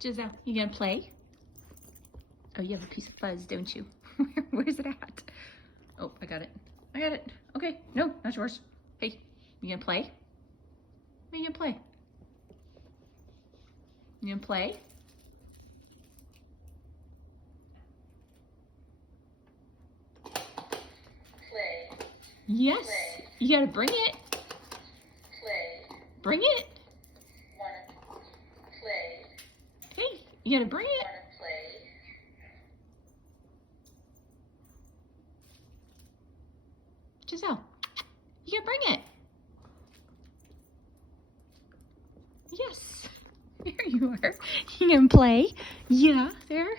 Giselle, you gonna play? Oh, you have a piece of fuzz, don't you? Where's it at? Oh, I got it. I got it. Okay, no, not yours. Hey, you gonna play? What are you gonna play? You gonna play? Play. Yes. Play. You gotta bring it. Play. Bring it. Wanna play. Hey, you gotta bring it. Wanna play. Giselle, you gotta bring it. Yes. There you are. You gonna play? Yeah, there.